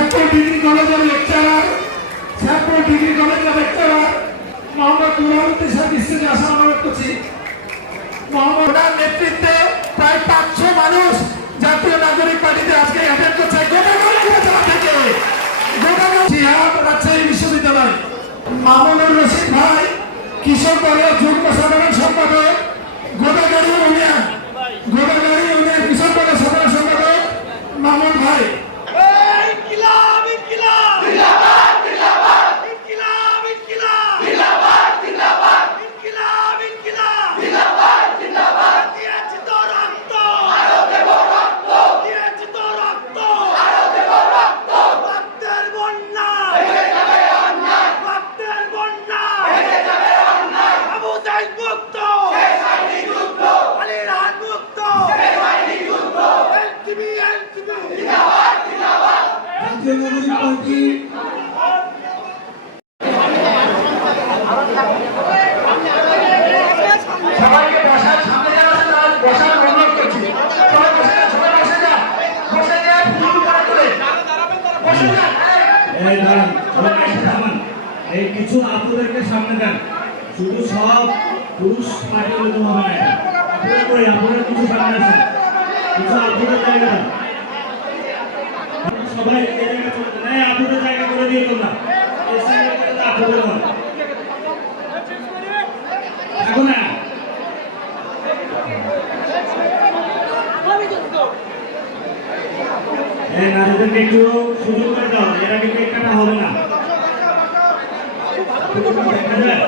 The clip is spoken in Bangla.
শ্যামপুর ডিগ্রি কলেজের লেকচারার, শ্যামপুর ডিগ্রি কলেজের লেকচারার মোহাম্মদ নুরুদ্দিন সাহেব স্টেজে আসা অনুরোধ করছি। মোহাম্মদার নেতৃত্বে প্রায় 500 মানুষ জাতীয় নাগরিক পার্টিতে আজকে অ্যাটেন্ড করছে রাজশাহী বিশ্ববিদ্যালয়। মামুনুর রশিদ ভাই কিশোর দলের যুগ্ম সাধারণ সম্পাদক, গোদাগাড়ি ইউনিয়ন কিশোর দলের সাধারণ সম্পাদক মামুন ভাই। সবাইকে বসার সামনে বসার অনুরোধ করছি। এই কিছু আপুদেরকে সামনে দেন, শুধু সব পুরুষ পার্টি হলে তো হবে না। আপুরা করে আপুরা কিছু সামনে আছেন, কিছু আপুদের জায়গা দেন, সবাই এই জায়গা চলে যান। আপুদের জায়গা করে দিয়ে তোমরা এই সাইডে করে দাও, আপুদের ঘর এখন না নারীদেরকে একটু সুযোগ করে দাও, এরা কিন্তু একটা হবে না। দেখা যায়